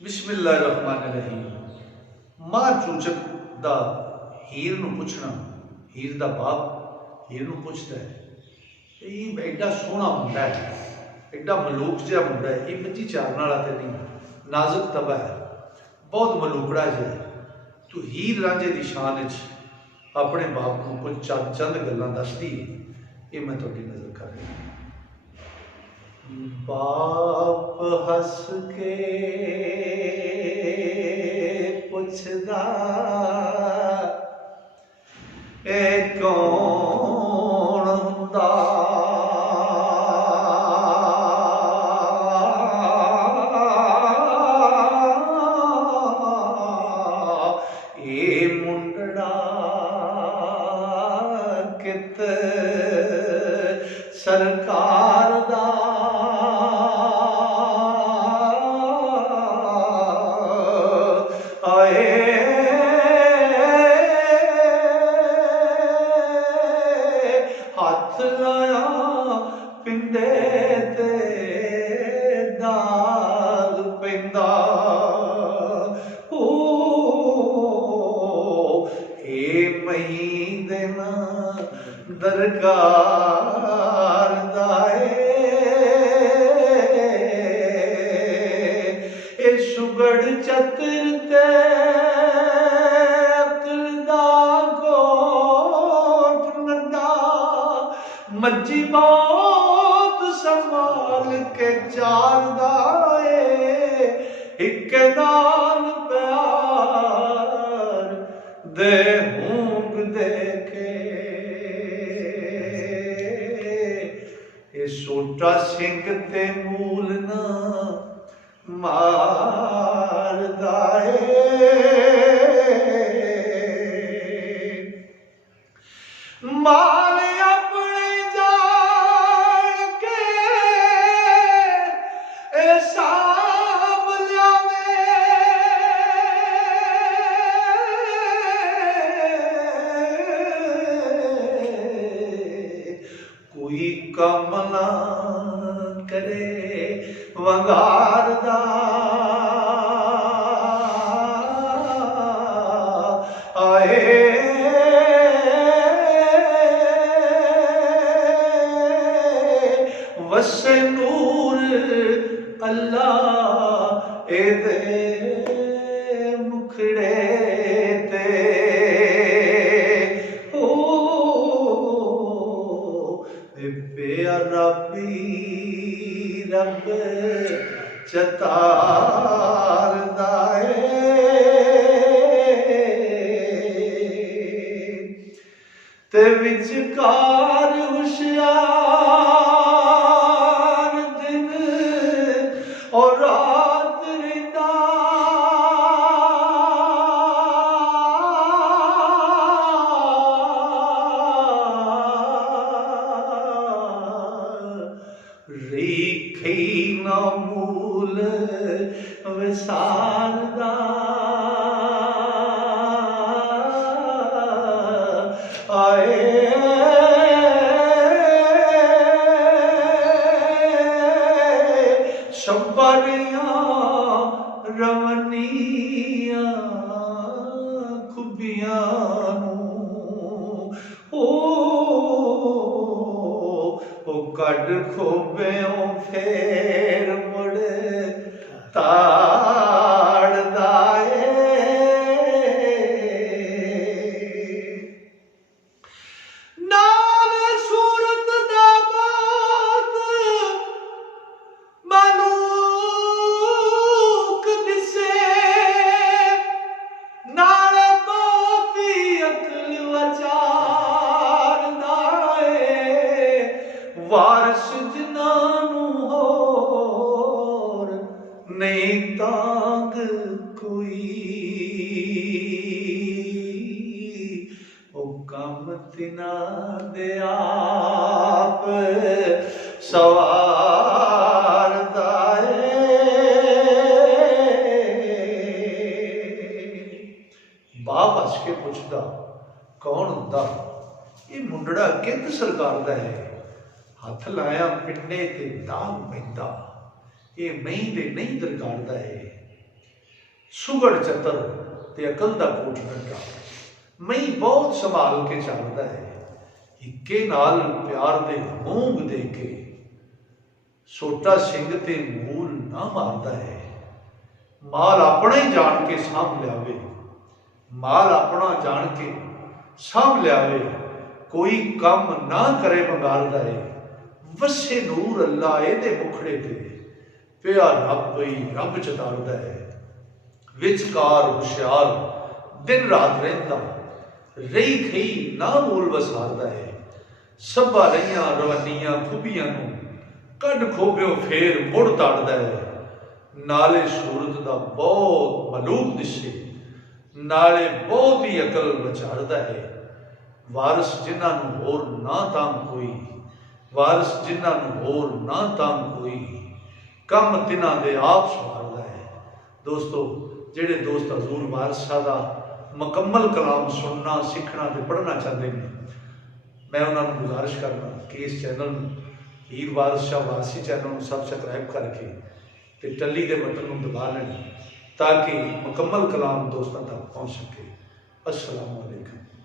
बिस्मिल्लाहिर्रहमानिर्रहीम। मां चूचक दा हीर नूं पुछना, हीर दा बाप हीर नूं पुछदा है ये एडा सोहना मुंडा है, एडा मलूक जिहा मुंडा है, ये बच्ची चारन वाला तो नहीं, नाजुक तबा है, बहुत मलूकड़ा जिहा है। तू हीर रांझे की शान अपने बाप को कुछ चंद गल्लां दसदी है, ये मैं तुहाडी नज़र कर रहा। बाप हस के पुछदा ए कौन हुंदा, ए मुंडड़ा कित सरकार दा हाथ लाया पिंडे ते दाग पैंदा, ए मही दिन दरकार दाए, ए सुगड़ चतर ते मज्जी बहुत संभाल के चारदा है, एक नाल प्यार दे हूंग दे के, ये सोटा सिंह ते मूल ना मारदा है, मारे कोई कम ना करे वंगार दा, आए वसे नूर अल्लाह एदे मुखड़े ते, रबी रब चतार दाए, ते विचकार हुशियार दिन और रात रिंदा, रेखी न मूल विसारदा, आए शब्बारियां रवनियां खुबियां कड खोबेओ फेर मुड़ ताड़ दाए, नाल सूरत दा बात मलूक दिसे, नाल बाती अकल वचार दाए, वारस जिन्हां होर नहीं तांग कोई, ओ कम तिना दे आप सवार दाए, बाप हस के पुछदा कौन हुंदा, ये मुंडड़ा कित सरकार दा है, हथ लाया पिंडे ते दाग पैंदा, ये मई दे नहीं दरकारदा है, सुगड़ चतर ते अकल दा कोट डंडा। मई बहुत संभाल के चलदा है, इक्के नाल प्यार दे मूंग दे के, सोटा सिंह ते मूल ना मारदा है। माल अपना ही जान के साम लियावे, माल अपना जान के साम लियावे, कोई कम ना करे बगाड़दा है। वसे नूर अल्लाह एदे मुखड़े ते, पिया रब ही रब चतारदा है। विचकार हुशियार दिन रात रहिंदा, रही खई ना मूल वसारदा है। सभा रहियां रवानियां खुबियां नूं कढ खोबियो फेर मुड़ ताड़दा है। नाले सूरत दा बहुत मलूक दिसे, नाले बहुत ही अकल विचारदा है। वारस जिन्हां नूं होर ना तां कोई, वारस जिन्हां नूं होर ना तां कोई, कम तिन्हां दे आप संभालदा है। दोस्तों, ਜਿਹੜੇ ਦੋਸਤ ਹਜ਼ੂਰ ਵਾਰਿਸ ਸ਼ਾਹ ਦਾ ਮੁਕੰਮਲ ਕਲਾਮ ਸੁਣਨਾ, ਸਿੱਖਣਾ ਤੇ ਪੜ੍ਹਨਾ ਚਾਹੁੰਦੇ ਨੇ, ਮੈਂ ਉਹਨਾਂ ਨੂੰ ਗੁਜ਼ਾਰਿਸ਼ ਕਰਦਾ ਕਿ ਇਸ ਚੈਨਲ ਨੂੰ, ਹੀਰ ਵਾਰਿਸ ਸ਼ਾਹ ਵਾਰਸੀ ਚੈਨਲ ਨੂੰ ਸਬਸਕ੍ਰਾਈਬ ਕਰਕੇ ਤੇ ਟੱਲੀ ਦੇ ਬਟਨ ਨੂੰ ਦਬਾ ਲੈਣ ਤਾਂ ਕਿ ਮੁਕੰਮਲ ਕਲਾਮ ਦੋਸਤਾਂ ਤੱਕ ਪਹੁੰਚ ਸਕੇ। अस्सलामु अलैकुम।